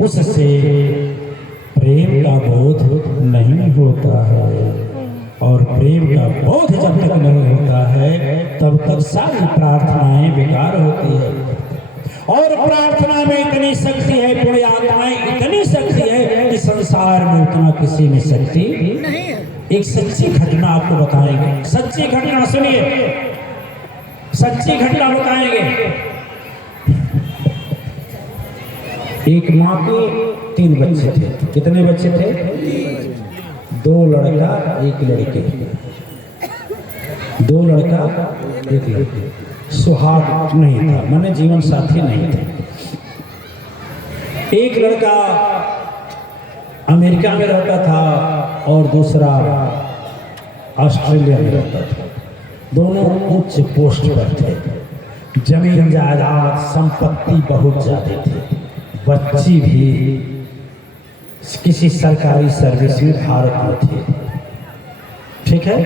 उससे प्रेम का बोध नहीं होता है, और प्रेम का बोध जब तक नहीं होता है तब तक सारी प्रार्थनाएं बेकार होती है। और प्रार्थना में इतनी शक्ति है, पुण्य आत्माएं इतनी शक्ति है कि संसार में उतना किसी में शक्ति नहीं है। एक सच्ची घटना आपको बताएंगे, सच्ची घटना सुनिए, सच्ची घटना बताएंगे। एक माँ के 3 बच्चे थे। कितने बच्चे थे? 2 लड़का 1 लड़की। 2 लड़का 1 लड़की। सुहाग नहीं था, माने जीवन साथी नहीं थे। एक लड़का अमेरिका में रहता था और दूसरा ऑस्ट्रेलिया में रहता था। दोनों उच्च पोस्ट पर थे, जमीन जायदाद संपत्ति बहुत ज्यादा थी। बच्ची भी किसी सरकारी सर्विस में भारत में थी। ठीक है।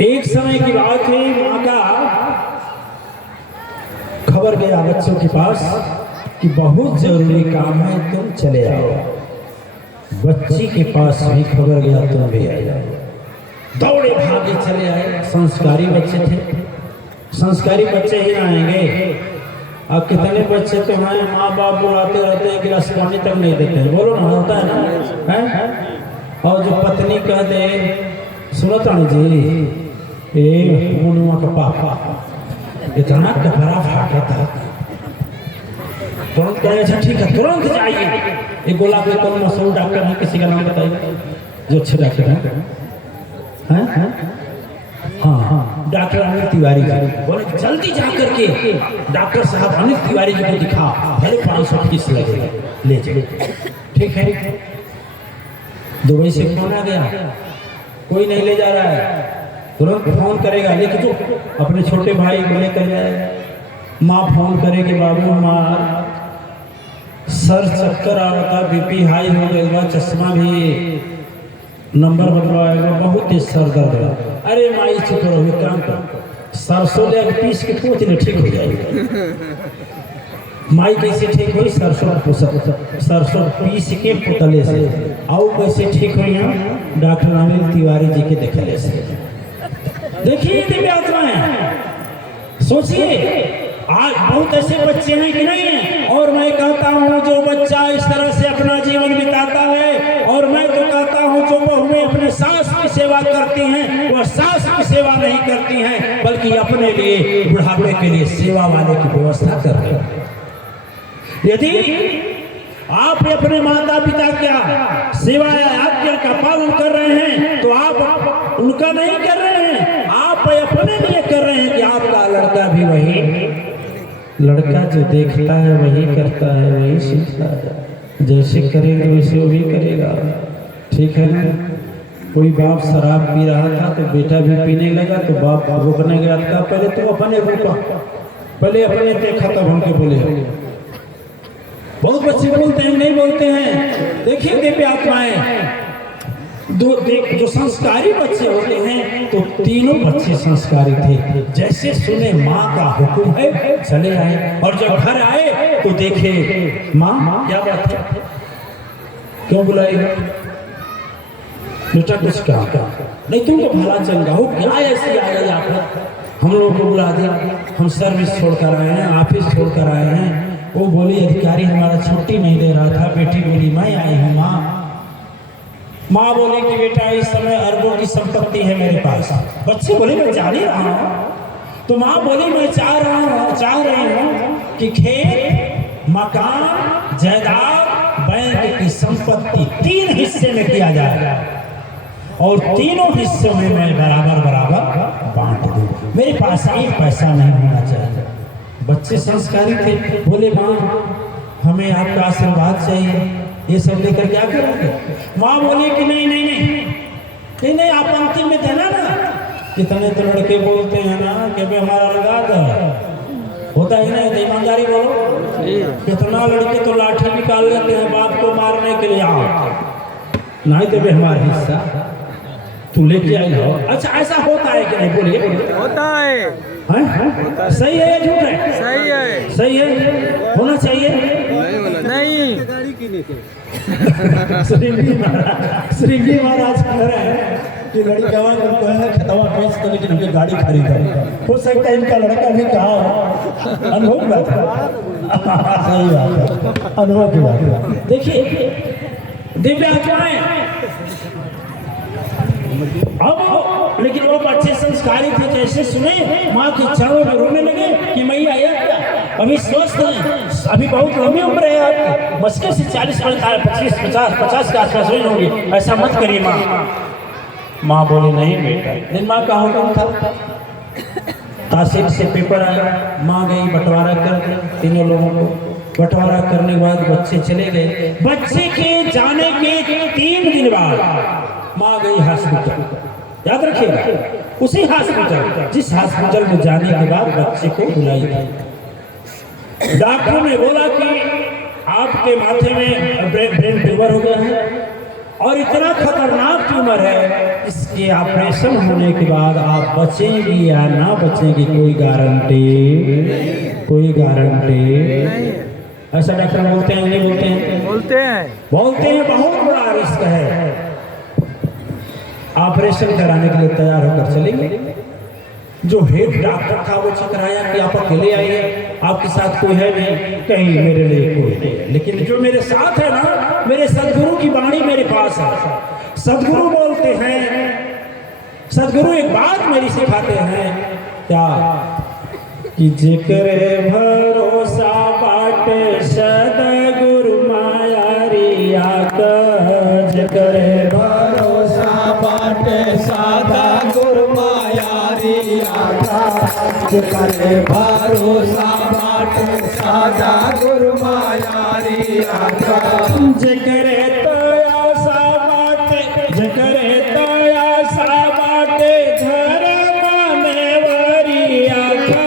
एक समय की बात है, माँ का खबर गया बच्चों के पास कि बहुत जरूरी काम है, तुम चले आओ। बच्ची के पास भी खबर गया, तुम भी आ जाओ। दौड़े भागे चले आए। संस्कारी बच्चे थे, संस्कारी बच्चे ही आएंगे। अब कितने बच्चे तो हैं, माँ बाप बुलाते रहते हैं, गिलास पानी तक नहीं देते हैं। बोलो ना, होता है ना, है? और जो पत्नी कह दे, सुनो तानी जी, ए मुनुआ का पापा इतना कपड़ा फाटा था, तुरंत कहे अच्छा ठीक है, तुरंत जाइए। एक गोला के कौन मशहूर डॉक्टर है, किसी का नाम बताइए जो अच्छे डॉक्टर हैं? हाँ, डॉक्टर अनिल तिवारी जी। बोले जल्दी जा करके डॉक्टर साहब अनिल तिवारी जी को दिखा, भले 500 फीस लगेगा, ले जाए। ठीक है। दुबई से फोन आ गया, कोई नहीं ले जा रहा है, तुरंत फोन करेगा, लेकिन जो अपने छोटे भाई को लेकर जाए। माँ फोन करेगी, बाबू माँ सर चक्कर आ रहा था, बीपी हाई हो गया, चश्मा भी नंबर बदलवाएगा, बहुत तेज सर दर्द है। अरे माई चुप रहो, काम कर, सरसों ले पीस के पोछ ले, ठीक हो जाएगा। माई कैसे ठीक हुई? सरसों पीस के पुतले से। आओ कैसे ठीक हुई? हम डॉक्टर अनिल तिवारी जी के देखले से। देखिए दिव्य आत्माएं, सोचिए आज बहुत ऐसे बच्चे हैं कि नहीं है। और मैं कहता हूँ जो बच्चा इस तरह से अपना जीवन बिताता है, और मैं तो कहता हूँ जो बहुएं अपने सास की सेवा करती हैं, वह सास की सेवा नहीं करती हैं, बल्कि अपने लिए बुढ़ापे के लिए सेवा वाले की व्यवस्था कर रहे हैं। यदि आप अपने माता पिता क्या सेवा या आज्ञा का पालन कर रहे हैं, तो आप उनका नहीं कर रहे हैं, आप अपने लिए कर रहे हैं कि आपका लड़का भी वही, लड़का जो देखता है वही करता है, वही सीखता है। जैसे करेगा वैसे वो भी करेगा। ठीक है ना? कोई बाप शराब पी रहा था तो बेटा भी पीने लगा, तो बाप रोकने गया था, पहले तुम अपने रोका, पहले अपने देखा तब हमको बोले। बहुत बच्चे बोलते हैं, नहीं बोलते हैं। देखिए दिव्य आत्माएं, जो संस्कारी बच्चे होते हैं, तो तीनों बच्चे संस्कारी थे। जैसे सुने माँ का हुक्म है, चले आए, और जब घर आए तो देखे माँ क्या बात है, क्यों बुलाई? बेटा कुछ कहा नहीं, तुमको भला चंगा हो क्या ऐसी आ गई आपने, हम लोग को बुला दिया, हम सर्विस छोड़कर आए हैं, ऑफिस छोड़कर आए हैं। वो बोली अधिकारी हमारा छुट्टी नहीं दे रहा था। बेटी बोली मैं आई हूँ माँ। माँ बोली कि बेटा इस समय अरबों की संपत्ति है मेरे पास। बच्चे बोले मैं जान ही रहा हूँ। तो माँ बोली मैं चाह रही हूँ कि खेत, मकान, जायदाद, बैंक की संपत्ति 3 हिस्से में किया जाए, और तीनों हिस्सों में मैं बराबर बांट दूँ। मेरे पास 1 पैसा नहीं होना चाहिए। बच्चे संस्कारी थे, बोले माँ हमें आपका आशीर्वाद चाहिए, ये सब लेकर क्या करोगे? माँ बोली कि नहीं, आप अंतिम में देना ना। कितने तो लड़के बोलते हैं ना कि भाई हमारा लगा दो, होता है ना, ईमानदारी बोलो। कितना लड़के तो लाठी निकाल लेते हैं बाप को मारने के लिए, आओ नहीं तो भी हमारा हिस्सा तू लेके आई हो। अच्छा ऐसा होता है कि नहीं? बोलिए होता है। सही है या झूठ है? सही है। सही है, होना चाहिए। श्रृंगी महाराज कह रहे हैं कि लड़का खतवा बेच तो लेकिन हमने गाड़ी खरीदा। हो सकता है इनका लड़का भी कहा हो। अनुभव बात है। सही बात है, अनुभव की बात है। देखिए दिव्य आत्माएं अब, लेकिन वो बच्चे संस्कारी थे, जैसे सुने माँ के चरणों में रोने लगे कि मैया क्या अभी स्वस्थ हैं, अभी बहुत लंबी उम्र है आपकी, मुश्किल से 40 50 के आसपास हुई होगी, ऐसा मत करिए माँ। माँ बोली नहीं बेटा। दिन माँ का हुक्म था, तासीर से पेपर आया, माँ गई बंटवारा कर तीनों लोगों को। बंटवारा करने के बाद बच्चे चले गए। बच्चे के जाने के 3 दिन बाद माँ गई हॉस्पिटल। याद रखिएगा, उसी हॉस्पिटल जिस हॉस्पिटल में जाने के बाद बच्चे को बुलाई गई। डॉक्टर ने बोला कि आपके माथे में ब्रेन ट्यूमर हो गया है और इतना खतरनाक ट्यूमर है, इसके ऑपरेशन होने के बाद आप बचेंगी या ना बचेंगी कोई गारंटी ऐसा डॉक्टर बोलते हैं नहीं बोलते हैं? बोलते हैं बहुत बड़ा रिस्क है, ऑपरेशन कराने के लिए तैयार होकर चलेंगे। जो हेड डॉक्टर था वो चकराया कि आप अकेले आइए, आपके साथ कोई है नहीं? कहीं मेरे लिए कोई नहीं है, लेकिन जो मेरे साथ है ना, मेरे सदगुरु की वाणी मेरे पास है। सदगुरु बोलते हैं, सदगुरु एक बात मेरी सिखाते हैं क्या कि जेकरे भरोसा बाटे सदगुरु मायारी आका, जेकरे भरोसा बाटे सदगुरु मायारी आका, जेकरे भरोसा बाटे सदगुरु मायारी आका, जेकरे तया सा बाटे, जेकरे तया सा बाटे घर माने वरी आका,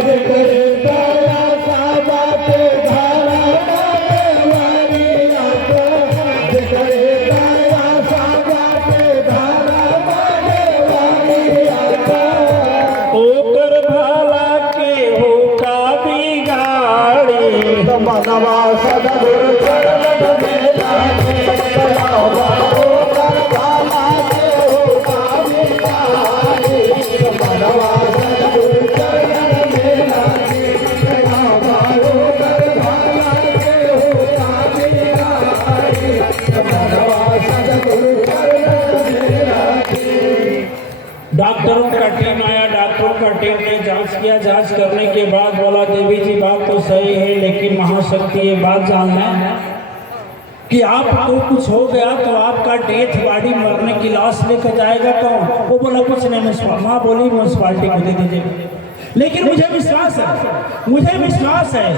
जेकरे तया सा बाटे घर माने वरी आका, जेकरे तया सा बाटे घर माने वरी आका, ओकर भला के हो का बिगाड़ी, मनवा सदगुरु चरण में लागे, ओकर भला के हो का बिगाड़ी, मनवा सदगुरु चरण में लागे, ओकर भला के हो का बिगाड़ी, मनवा सदगुरु चरण में लागे। डॉक्टरों का टीम आया, डॉक्टरों का टीम ने जांच किया। जांच करने के बाद बोला देवी जी बात तो सही है, लेकिन महाशक्ति ये बात जानना है कि आपको कुछ हो गया तो आपका डेथ बॉडी मरने की लाश लेकर जाएगा कौन? वो बोला कुछ नहीं, माँ बोली म्यूनसिपालिटी को दे दीजिए। लेकिन मुझे विश्वास है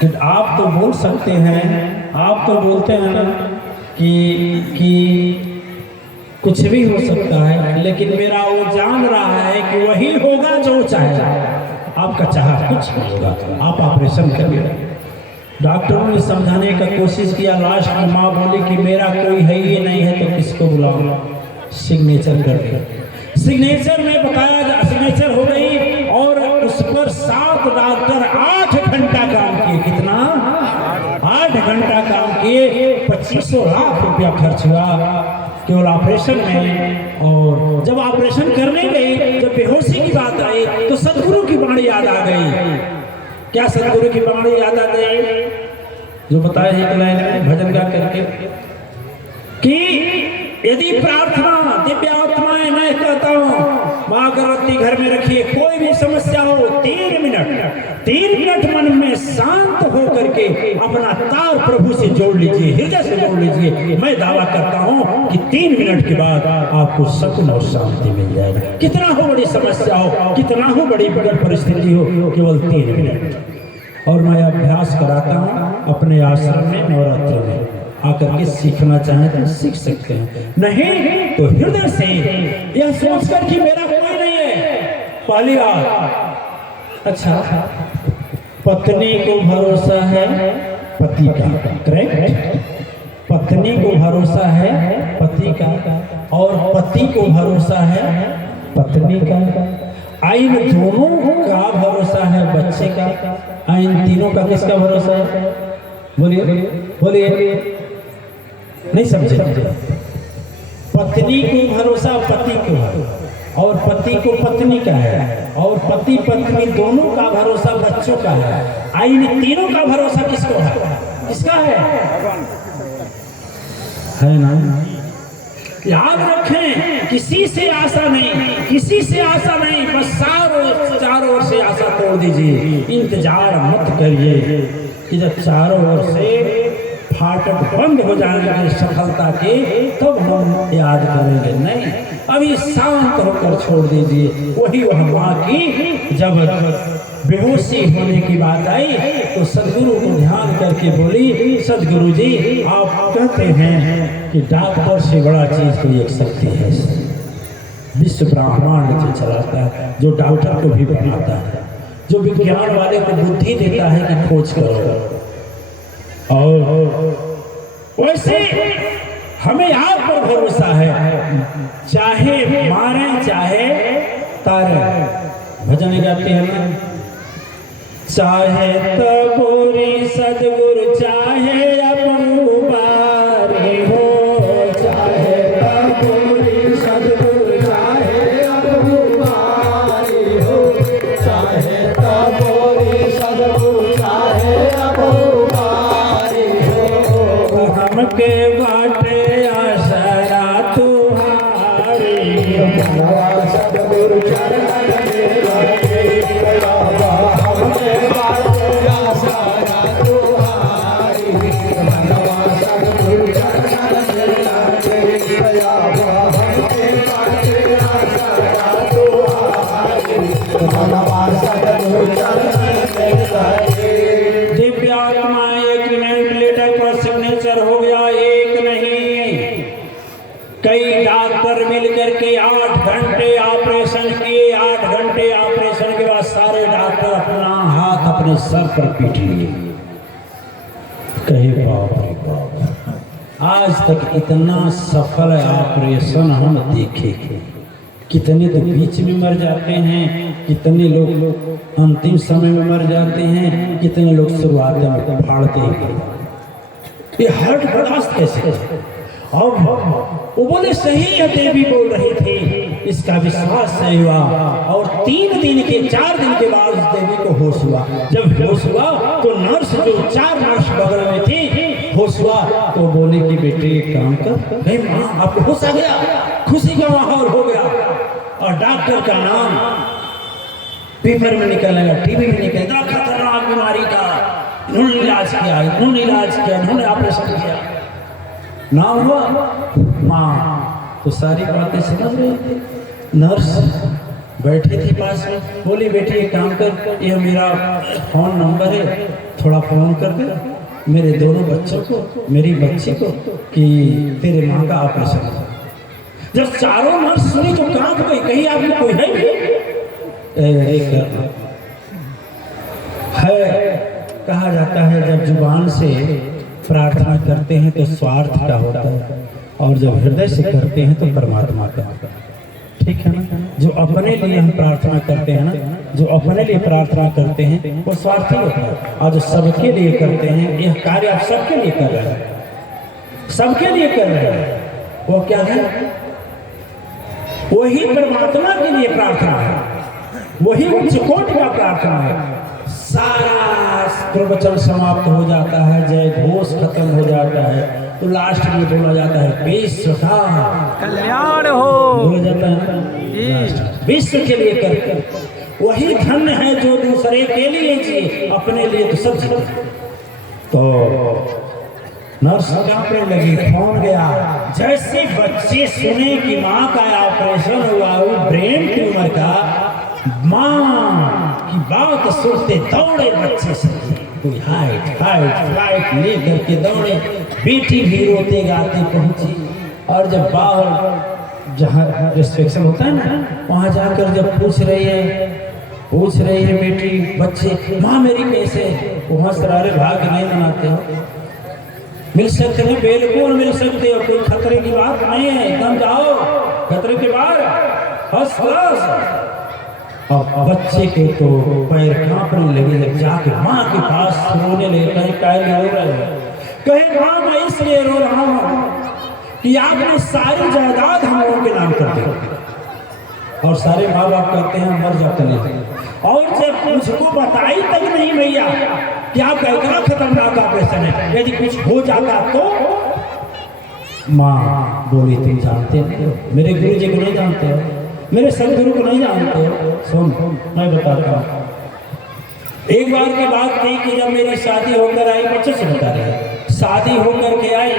कि आप तो बोल सकते हैं, आप तो बोलते हैं ना कि कुछ भी हो सकता है, लेकिन मेरा वो जान रहा है कि वही होगा जो चाहेगा। आपका चाहा कुछ नहीं होगा, आप ऑपरेशन करिए। डॉक्टरों ने समझाने का कोशिश किया, लास्ट में माँ बोली कि मेरा कोई है ही नहीं है तो किसको बुलाऊं? सिग्नेचर कर दे। सिग्नेचर में बताया, सिग्नेचर हो गई और उस पर 7 डॉक्टर 8 घंटा काम किए। कितना? 8 घंटा काम किए। 2500 लाख रुपया खर्च हुआ केवल ऑपरेशन में। और जब ऑपरेशन करने गई, जब बेहोशी की बात आई तो सदगुरु की वाणी याद आ गई। क्या सदगुरु की वाणी याद आ गई? जो बताया एक लाइन में भजन गा करके कि यदि प्रार्थना दिव्य आत्माएं मैं कहता हूँ माँ अगरबत्ती घर में रखिए, कोई भी समस्या हो 3 मिनट मन में शांत हो करके अपना तार प्रभु से जोड़ लीजिए, हृदय से जोड़ लीजिए। मैं दावा करता हूँ कि 3 मिनट के बाद आपको सुकून और शांति मिल जाएगी। कितना हो बड़ी समस्या हो, कितना हो बड़ी विकट परिस्थिति हो, केवल 3 मिनट। और मैं अभ्यास कराता हूँ अपने आश्रम में नवरात्र में, आकर के सीखना चाहें तो सीख सकते हैं, नहीं तो हृदय से यह सोचकर कि मेरा कोई नहीं है। पहली बात, अच्छा पत्नी को भरोसा है पति का, करेक्ट? पत्नी को भरोसा है पति का और पति को भरोसा है पत्नी का। इन दोनों का भरोसा है बच्चे का। इन तीनों का किसका भरोसा है? बोलिए बोलिए, नहीं समझे? पत्नी को भरोसा पति को है और पति को पत्नी का है, और पति पत्नी दोनों का भरोसा बच्चों का है। इन तीनों का भरोसा किसको है? किसका है ना? याद रखें, किसी से आशा नहीं, किसी से आशा नहीं, बस चारों ओर से आशा तोड़ दीजिए। इंतजार मत करिए कि जब चारों ओर से फाटक बंद हो जाएंगे सफलता के, तब हम याद करेंगे। नहीं, अभी शांत होकर छोड़ दीजिए। वही वह माँ की जब बेहोशी होने की बात आई तो सदगुरु को ध्यान करके बोली, सदगुरु जी आप कहते हैं कि डॉक्टर से बड़ा चीज कोई एक शक्ति है, विश्व ब्रह्मांड जो चलाता है, जो डॉक्टर को भी बनाता है, जो विज्ञान वाले को बुद्धि देता है कि खोज करो। और वैसे हमें आप पर भरोसा है, चाहे मारे चाहे तारे। भजन गाते हैं ना, चाहे तबोरी सदगुरु चाहे अपनु बारी हो, चाहे तबोरी सदगुरु चाहे अपनु बारी हो, चाहे तबोरी सदगुरु चाहे अपनु बारी हो, हमके बाटे आसरा तुम्हारी, सदगुरु चरण दिव्यात्मा एक मिनट लेटर पर सिग्नेचर हो गया। एक नहीं, कई डॉक्टर मिलकर के 8 घंटे ऑपरेशन किए। 8 घंटे ऑपरेशन के बाद सारे डॉक्टर अपना हाथ अपने सर पर पीट लिए। कहे बाप रे बाप, आज तक इतना सफल ऑपरेशन हम देखे। कितने तो बीच में मर जाते हैं, कितने लोग अंतिम समय में मर जाते हैं, कितने लोग शुरुआत में फाड़ते हैं। ये हार्ट बर्दाश्त कैसे? और वो बोले सही है, देवी बोल रही थी, इसका विश्वास नहीं हुआ। और 4 दिन के बाद उस देवी को होश हुआ। जब होश हुआ तो नर्स, जो 4 नर्स बगल में थी, होश हुआ तो बोले कि बेटे एक काम कर, नहीं माँ आपको होश आ गया, खुशी का माहौल हो गया। और डॉक्टर का नाम पेपर में निकलने लगा, टीवी में निकल, इतना खतरनाक बीमारी का, इन्होंने इलाज किया, इन्होंने ऑपरेशन किया, नाम हुआ। माँ तो सारी बातें समझ रही थी। नर्स बैठी थी पास में, बोली बेटी एक काम कर, ये मेरा फोन नंबर है, थोड़ा फोन कर दे मेरे दोनों बच्चों को, मेरी बच्ची को, कि तेरे माँ का ऑपरेशन है। जब चारों नर्स सुनी तो कांप गई, कहीं आपको कोई है कहा जाता है जब जुबान से प्रार्थना करते हैं तो स्वार्थ का होता है, और जब हृदय से करते हैं तो परमात्मा का होता है। ठीक है ना? जो अपने लिए हम प्रार्थना करते हैं ना, जो अपने लिए प्रार्थना करते हैं वो स्वार्थी होता है, और जो सबके लिए करते हैं, यह कार्य आप सबके लिए कर रहे हैं, सबके लिए कर रहे हैं, वो क्या है? वही परमात्मा के लिए प्रार्थना है, वही उच्च कोटि का प्रार्थना है। सारा प्रवचन समाप्त हो जाता है, जय घोष खत्म हो जाता है, तो लास्ट में बोला जाता है विश्व का कल्याण हो, बोला जाता है विश्व के लिए करके। वही धन्य है जो दूसरे के लिए जिए, अपने लिए तो सब जिए। तो नर्स कांपने लगी, फोन गया। जैसे बच्चे सुने कि माँ का ऑपरेशन हुआ, वो ब्रेन ट्यूमर का, माँ की बात सुनते दौड़े बच्चे से, कोई हाइट फ्लाइट लेकर के दौड़े। बेटी भी रोते गाते पहुंची, और जब बाहर जहाँ रिस्ट्रिक्शन होता है ना, वहाँ जाकर जब पूछ रही है बेटी बच्चे, माँ मेरी कैसे? वहाँ सरारे भाग नहीं मनाते हो, मिल सकते हैं, बिल्कुल मिल सकते हो, कोई खतरे की बात नहीं है, एकदम जाओ खतरे के बाहर, फर्स्ट क्लास। और बच्चे के तो पैर कांपने लगे, जब जाके माँ के पास रोने लगे। कहीं काय रो रहे हो? कहे माँ मैं इसलिए रो रहा हूँ कि आपने सारी जायदाद हम लोगों के नाम कर दी। और सारे माँ बाप कहते हैं मर जाते नहीं, और जब मुझको बताई तक नहीं भैया कि आपका इतना खतरनाक ऑपरेशन है, यदि कुछ हो जाता तो। माँ बोली तुम जानते हो, मेरे गुरु जी को नहीं जानते हो, मेरे सदगुरु को नहीं जानते हो। सुन मैं बताता हूँ। एक बार की बात थी कि जब मेरी शादी होकर आई, बच्चे से बता रहे, शादी होकर के आई